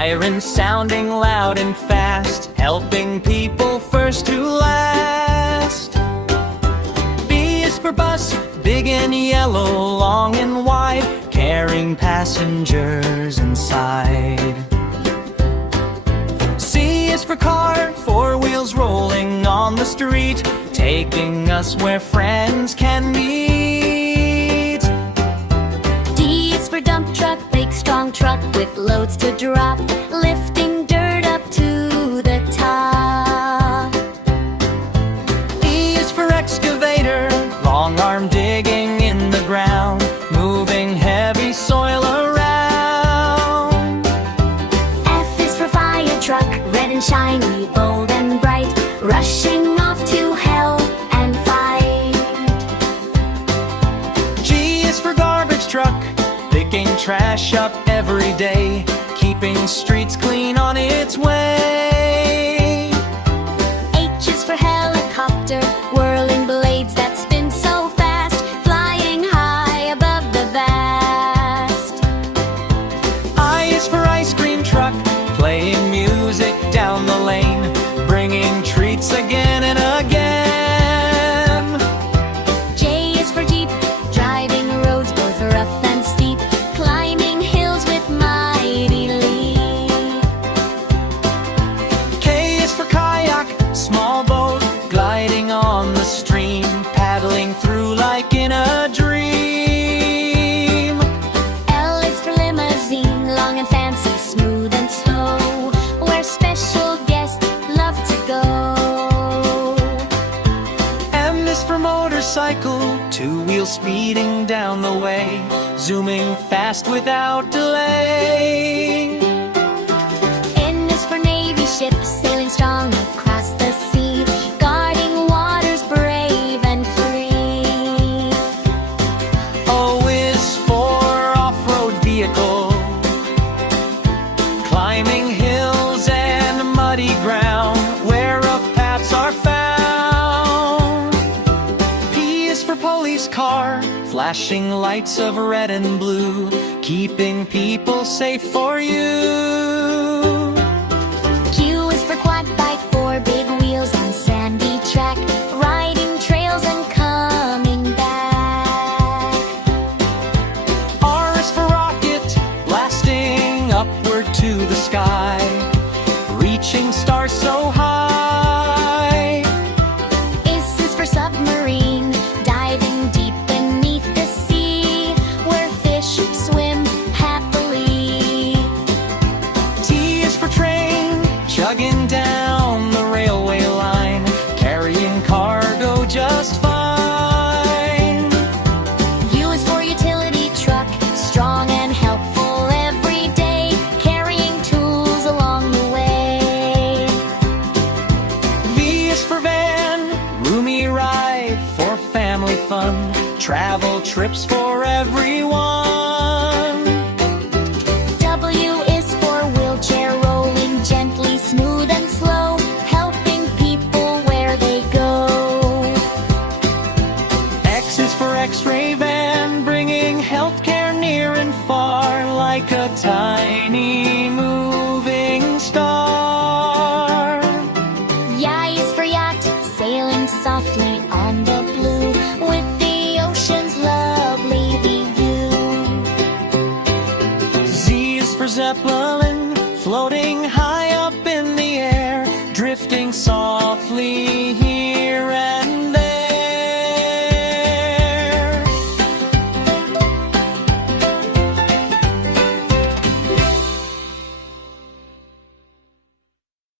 Sirens sounding loud and fast, helping people first to last. B is for bus, big and yellow, long and wide, carrying passengers inside. C is for car, four wheels rolling on the street, taking us where friends can meet. D is for dump truck, big strong truck with loads to drop, lifting dirt up to the top. E is for excavator, long arm digging in the ground, moving heavy soil around. F is for fire truck, red and shiny, bold and bright, rushing off to help and fight. G is for garbage truck, picking trash up every day, keeping streets clean on its way. H is for helicopter, whirling blades that spin so fast, flying high above the vast. I is for ice cream truck, playing music down the lane, bringing treats again and again. J is for Jeep, driving roads both rough and steep, climbing hills with mighty leap. K is for kayak, small boat, gliding on the stream, paddling through like in a dream. L is for limousine, long and fancy, smooth and slow, where special guests love to go. M is for motorcycle, two wheels speeding down the way, zooming fast without delay. N is for navy ship, sailing strong across the sea, guarding waters brave and free. O is for off-road vehicle, climbing hills and muddy ground, where rough paths are found. P is for police car, flashing lights of red and blue, keeping people safe for you. Q is for quad bike, four big wheels on sandy track, riding trails and coming back. R is for rocket, blasting upward to the sky, reaching stars so high. S is for submarine, diving deep beneath the sea, where fish swim happily. T is for train, chugging down the railway line, carrying cargo just fine. U is for utility truck, strong and helpful every day, carrying tools along the way. V is for van, roomy ride for family fun, travel trips for everyone. W is for wheelchair, rolling gently, smooth and slow, helping people where they go. X is for X-ray van, bringing healthcare near and far, like a tiny moving star. Y is for yacht, sailing softly on the blue, with the ocean's lovely view. Z is for Zeppelin, floating high up in the air, drifting softly